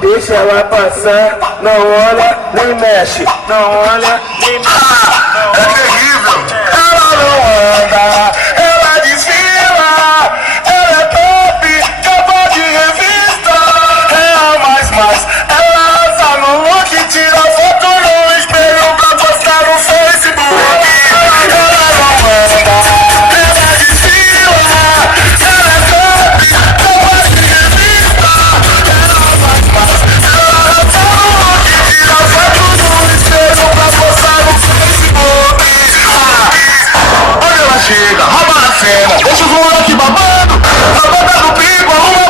deixa ela passar. Não olha, nem mexe, não olha, nem mexe. É terrível. Ela não anda, ela desfila. Ela é top, capa de revista. É a mais